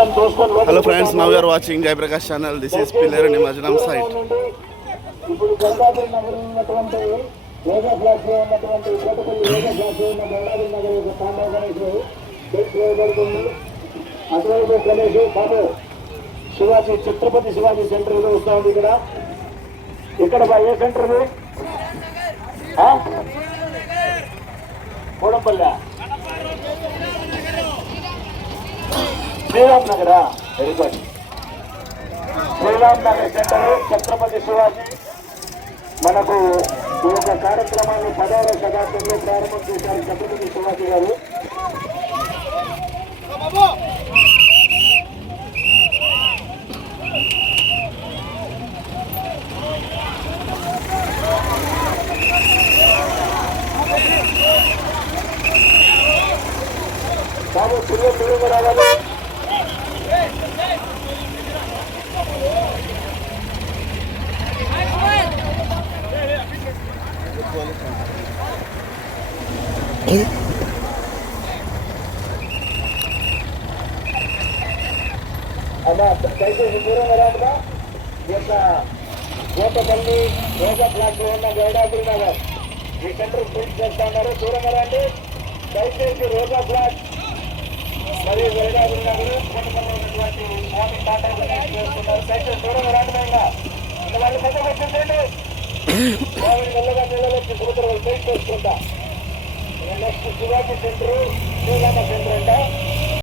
Hello friends, now we are watching Jai Prakash channel. This is Pillar Nimajanam site. ఇప్పుడు గంగాధర నగరం ఉన్నటువంటి yoga class లో ఉన్నటువంటి కోటపల్లి యోగా క్లాస్ లో ఉన్న గంగాధర నగర్ యొక్క పాండవ గణేష్ చేయబడుతుంది. అటువైపు గణేష్ బాబు శివాజీ ఛత్రపతి శివాజీ సెంటర్ ఏదో వస్తా ఉంది. ఇక్కడ ఏ సెంటర్ కోడంపల్లి శ్రీరామ్ నగరా? Very good. Sriram Nagar center Chhatrapati Shivaji మనకు ఈ యొక్క కార్యక్రమాన్ని 10వ శతాబ్దంలో ప్రారంభం చేశారు ఛత్రపతి శివాజీ గారు. బాబు తిరుగు రావాలి. అలా దయచేసి దూరంగా రాదుగా. ఈ యొక్క కోటపల్లి యోగా క్లాస్ లో ఉన్న గౌడాద్రి నగర్ ఈ సెంటర్ పూర్తి చేస్తా ఉన్నారు. దూరంగా రండి దయచేసి. యోగా క్లాస్ మరియు గౌడాద్రి నగర్ కోటపల్లి ఉన్నటువంటి స్వామి కాంటాక్ట్ చేస్తున్నారు. దయచేసి దూరంగా రాండి. వాళ్ళు పెద్ద వచ్చిందండి మెల్లగా నీళ్ళకి సముద్రం చేసుకుంటా. Next Shivaji centre Srirama centre అంట.